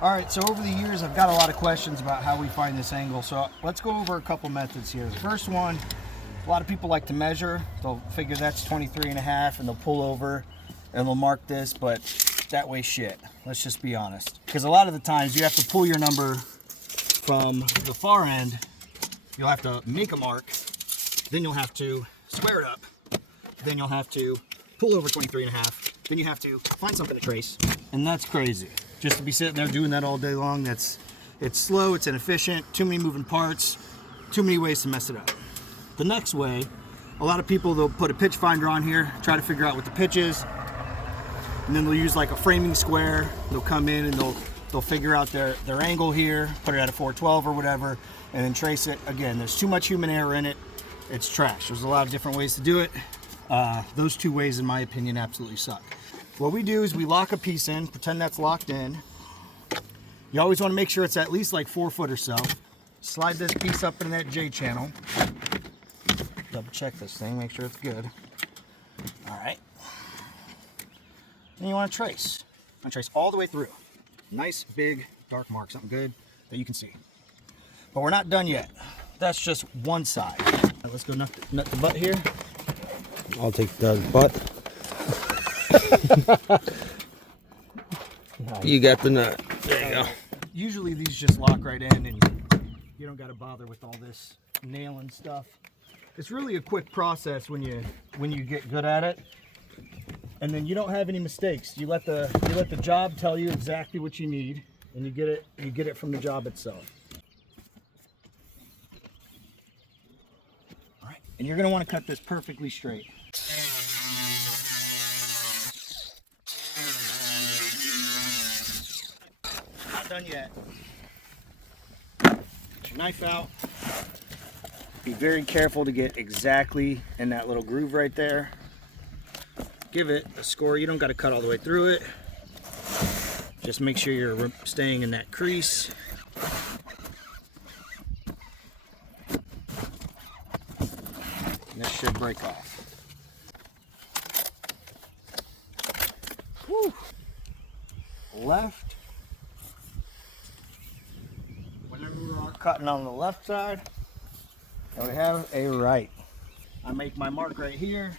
All right, so over the years, I've got a lot of questions about how we find this angle. So let's go over a couple methods here. The first one, a lot of people like to measure. They'll figure that's 23.5 and they'll pull over and they'll mark this, but that way shit. Let's just be honest. Because a lot of the times you have to pull your number from the far end. You'll have to make a mark, then you'll have to square it up, then you'll have to pull over 23.5, then you have to find something to trace, and that's crazy. Just to be sitting there doing that all day long, it's slow, it's inefficient, too many moving parts, too many ways to mess it up. The next way, a lot of people, they'll put a pitch finder on here, try to figure out what the pitch is, and then they'll use like a framing square. They'll come in and they'll figure out their angle here, put it at a 412 or whatever, and then trace it. Again, there's too much human error in it. It's trash. There's a lot of different ways to do it. Those two ways, in my opinion, absolutely suck. What we do is we lock a piece in, pretend that's locked in. You always want to make sure it's at least like 4 foot or so. Slide this piece up in that J channel. Double check this thing, make sure it's good. All right. Then you want to trace. I'm going to trace all the way through. Nice, big, dark mark, something good that you can see. But we're not done yet. That's just one side. Right, let's go nut the butt here. I'll take the butt. You got the nut. There you go. Usually these just lock right in and you don't got to bother with all this nailing stuff. It's really a quick process when you get good at it. And then you don't have any mistakes. You let the job tell you exactly what you need, and you get it from the job itself. All right, and you're going to want to cut this perfectly straight. Not done yet. Get your knife out. Be very careful to get exactly in that little groove right there. Give it a score. You don't got to cut all the way through it. Just make sure you're staying in that crease. And this should break off. Whew. Left. Whenever we're cutting on the left side, and we have a right. I make my mark right here.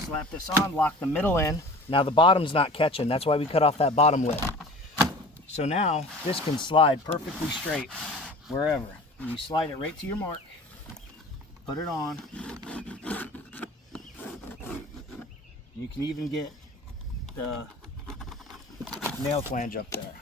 Slap this on, lock the middle in. Now the bottom's not catching, that's why we cut off that bottom lip. So now this can slide perfectly straight wherever. And you slide it right to your mark, put it on. You can even get the nail flange up there.